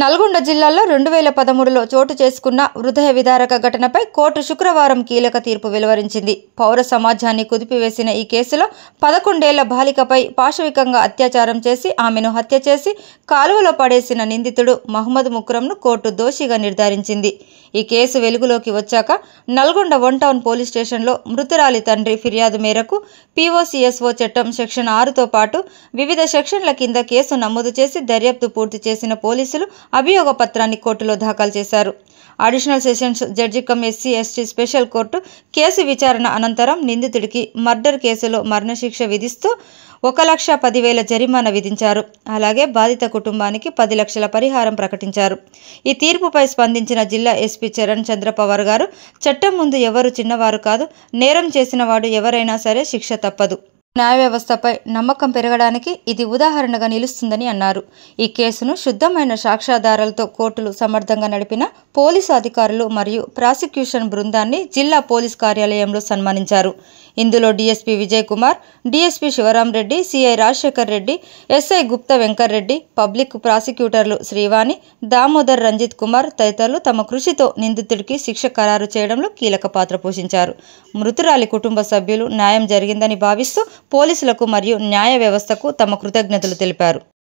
నల్గొండ జిల్లాలో 2013లో చోటు చేసుకున్న హృదయ విదారక ఘటనపై కోర్టు శుక్రవారం కీలక తీర్పు వెలువరించింది. పౌర సమాజాన్ని కుదిపివేసిన ఈ కేసులో 11 ఏళ్ల బాలికపై పాశవికంగా అత్యాచారం చేసి ఆమెను హత్య చేసి కాలువలో పడేసిన నిందితుడు మహమ్మద్ ముక్రంను కోర్టు దోషిగా నిర్ధారించింది. ఈ కేసు వెలుగులోకి వచ్చాక నల్గొండ 1 టౌన్ పోలీస్ స్టేషన్లో మృతురాలి తండ్రి ఫిర్యాదు మేరకు పీఓసీఎస్ఓ చట్టం సెక్షన్ 6తో పాటు వివిధ సెక్షన్ల కింద కేసు నమోదు చేసి దర్యాప్తు పూర్తి చేసిన పోలీసులు అభియోగ పత్రాన్ని కోర్టులో దాఖలు చేశారు. Additional sessions judge come ఎస్సీ/ఎస్టీ special court case విచారణ అనంతరం నిందితుడికి మర్డర్ కేసులో మరణశిక్ష విధిస్తూ 1,10,000 జరిమానా విధించారు. అలాగే బాధిత కుటుంబానికి 10 లక్షల పరిహారం ప్రకటించారు. ఈ తీర్పుపై స్పందించిన జిల్లా ఎస్పీ చరణ్ చంద్ర పవార్ గారు, చట్టం ముందు ఎవరు చిన్నవారు కాదు, నేరం చేసిన వాడు ఎవరైనా సరే శిక్ష తప్పదు. న్యాయ వ్యవస్థపై నమ్మకం పెరగడానికి ఇది ఉదాహరణగా నిలుస్తుందని అన్నారు. ఈ కేసును శుద్ధమైన సాక్ష్యాధారాలతో కోర్టులు సమర్థంగా నడిపిన పోలీసు అధికారులు మరియు ప్రాసిక్యూషన్ బృందాన్ని జిల్లా పోలీస్ కార్యాలయంలో సన్మానించారు. ఇందులో DSP Vijay Kumar, DSP Sivaram Reddy, CI Rajasekhar Reddy, SI Gupta Venkar Reddy, public ప్రాసిక్యూటర్లు శ్రీవాణి, దామోదర్ రంజిత్ కుమార్ తదితరులు తమ కృషితో నిందితుడికి శిక్ష ఖరారు చేయడంలో కీలక పాత్ర పోషించారు. మృతురాలి కుటుంబ సభ్యులు న్యాయం జరిగిందని భావిస్తూ పోలీసులకు మరియు న్యాయ వ్యవస్థకు తమ కృతజ్ఞతలు తెలిపారు.